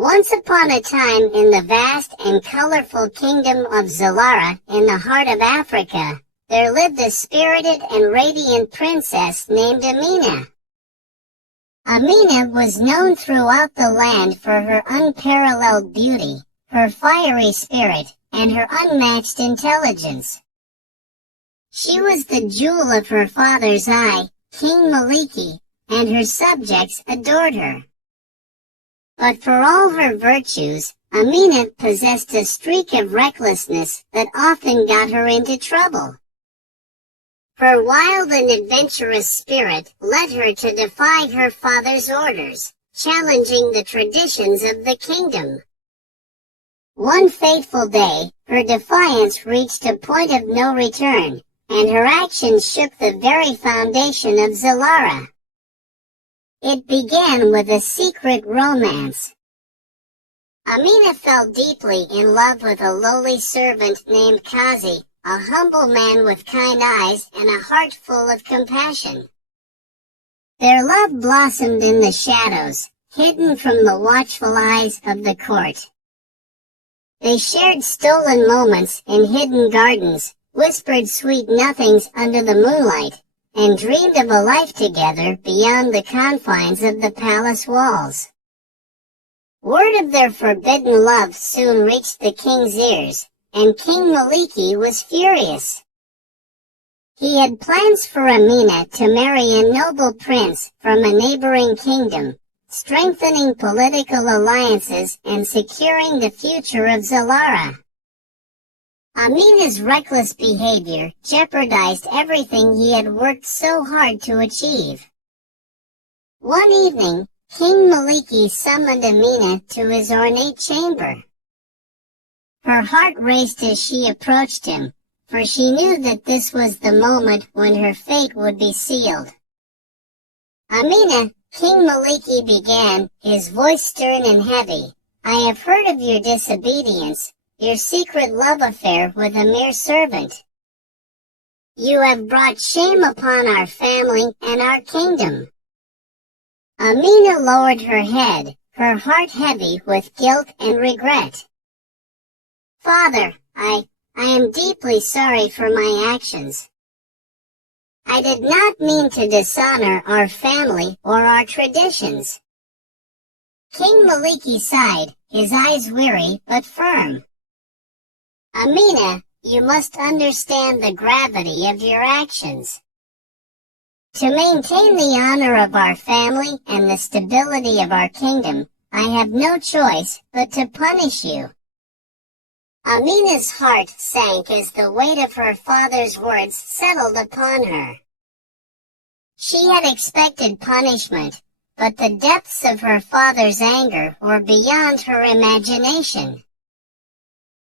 Once upon a time in the vast and colorful kingdom of Zalara in the heart of Africa, there lived a spirited and radiant princess named Amina. Amina was known throughout the land for her unparalleled beauty, her fiery spirit, and her unmatched intelligence. She was the jewel of her father's eye, King Maliki, and her subjects adored her. But for all her virtues, Amina possessed a streak of recklessness that often got her into trouble. Her wild and adventurous spirit led her to defy her father's orders, challenging the traditions of the kingdom. One fateful day, her defiance reached a point of no return, and her actions shook the very foundation of Zalara. It began with a secret romance. Amina fell deeply in love with a lowly servant named Kazi, a humble man with kind eyes and a heart full of compassion. Their love blossomed in the shadows, hidden from the watchful eyes of the court. They shared stolen moments in hidden gardens, whispered sweet nothings under the moonlight, and dreamed of a life together beyond the confines of the palace walls. Word of their forbidden love soon reached the king's ears, and King Maliki was furious. He had plans for Amina to marry a noble prince from a neighboring kingdom, strengthening political alliances and securing the future of Zalara. Amina's reckless behavior jeopardized everything he had worked so hard to achieve. One evening, King Maliki summoned Amina to his ornate chamber. Her heart raced as she approached him, for she knew that this was the moment when her fate would be sealed. "Amina," King Maliki began, his voice stern and heavy, "I have heard of your disobedience, your secret love affair with a mere servant. You have brought shame upon our family and our kingdom." Amina lowered her head, her heart heavy with guilt and regret. "Father, I am deeply sorry for my actions. I did not mean to dishonor our family or our traditions." King Maliki sighed, his eyes weary but firm. "Amina, you must understand the gravity of your actions. To maintain the honor of our family and the stability of our kingdom, I have no choice but to punish you." Amina's heart sank as the weight of her father's words settled upon her. She had expected punishment, but the depths of her father's anger were beyond her imagination.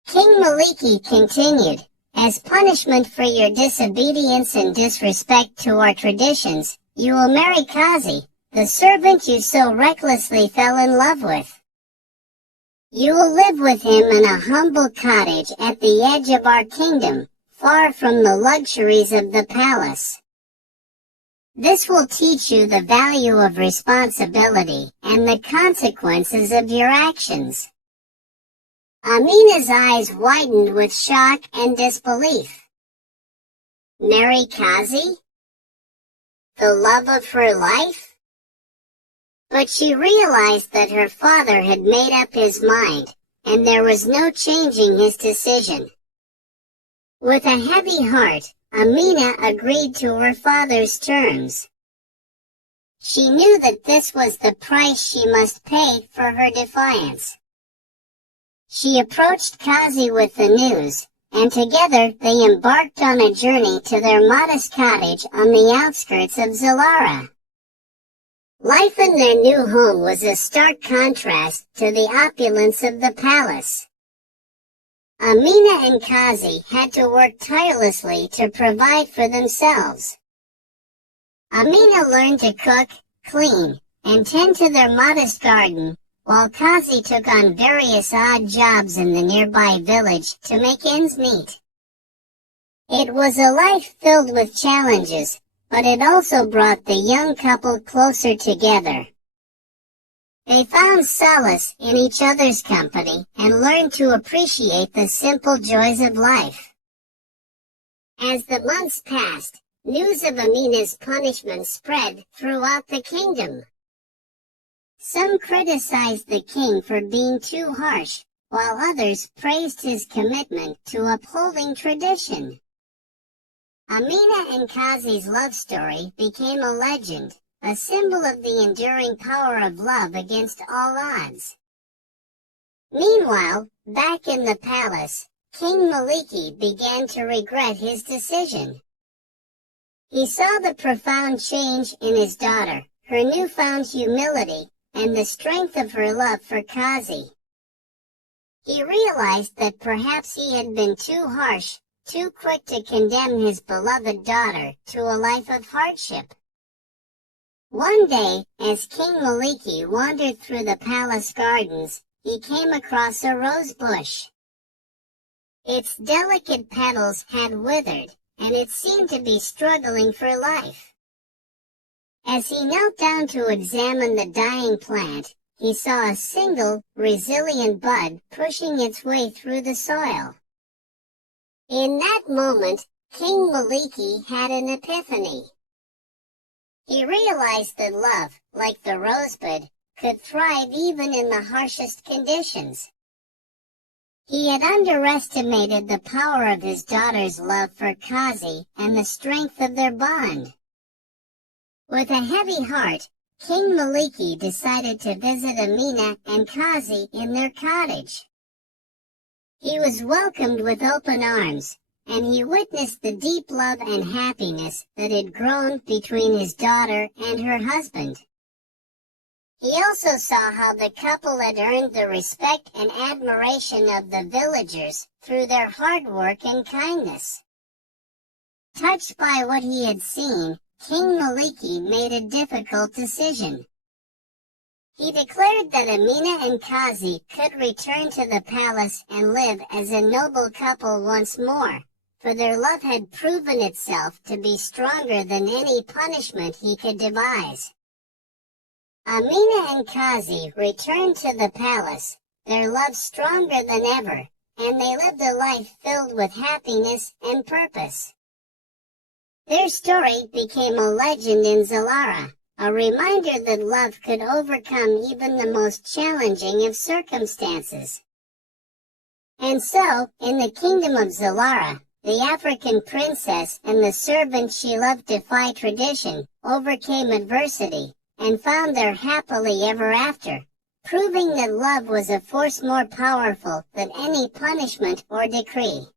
King Maliki continued, "As punishment for your disobedience and disrespect to our traditions, you will marry Kazi, the servant you so recklessly fell in love with. You will live with him in a humble cottage at the edge of our kingdom, far from the luxuries of the palace. This will teach you the value of responsibility and the consequences of your actions." Amina's eyes widened with shock and disbelief. Marry Kazi? The love of her life? But she realized that her father had made up his mind, and there was no changing his decision. With a heavy heart, Amina agreed to her father's terms. She knew that this was the price she must pay for her defiance. She approached Kazi with the news, and together they embarked on a journey to their modest cottage on the outskirts of Zalara. Life in their new home was a stark contrast to the opulence of the palace. Amina and Kazi had to work tirelessly to provide for themselves. Amina learned to cook, clean, and tend to their modest garden, while Kazi took on various odd jobs in the nearby village to make ends meet. It was a life filled with challenges, but it also brought the young couple closer together. They found solace in each other's company and learned to appreciate the simple joys of life. As the months passed, news of Amina's punishment spread throughout the kingdom. Some criticized the king for being too harsh, while others praised his commitment to upholding tradition. Amina and Qazi's love story became a legend, a symbol of the enduring power of love against all odds. Meanwhile, back in the palace, King Maliki began to regret his decision. He saw the profound change in his daughter, her newfound humility, and the strength of her love for Qazi. He realized that perhaps he had been too harsh, too quick to condemn his beloved daughter to a life of hardship. One day, as King Maliki wandered through the palace gardens, he came across a rose bush. Its delicate petals had withered, and it seemed to be struggling for life. As he knelt down to examine the dying plant, he saw a single, resilient bud pushing its way through the soil. In that moment, King Maliki had an epiphany. He realized that love, like the rosebud, could thrive even in the harshest conditions. He had underestimated the power of his daughter's love for Qazi and the strength of their bond. With a heavy heart, King Maliki decided to visit Amina and Qazi in their cottage. He was welcomed with open arms, and he witnessed the deep love and happiness that had grown between his daughter and her husband. He also saw how the couple had earned the respect and admiration of the villagers through their hard work and kindness. Touched by what he had seen, King Maliki made a difficult decision. He declared that Amina and Qazi could return to the palace and live as a noble couple once more, for their love had proven itself to be stronger than any punishment he could devise. Amina and Qazi returned to the palace, their love stronger than ever, and they lived a life filled with happiness and purpose. Their story became a legend in Zalara, a reminder that love could overcome even the most challenging of circumstances. And so, in the kingdom of Zalara, the African princess and the servant she loved defy tradition, overcame adversity, and found their happily ever after, proving that love was a force more powerful than any punishment or decree.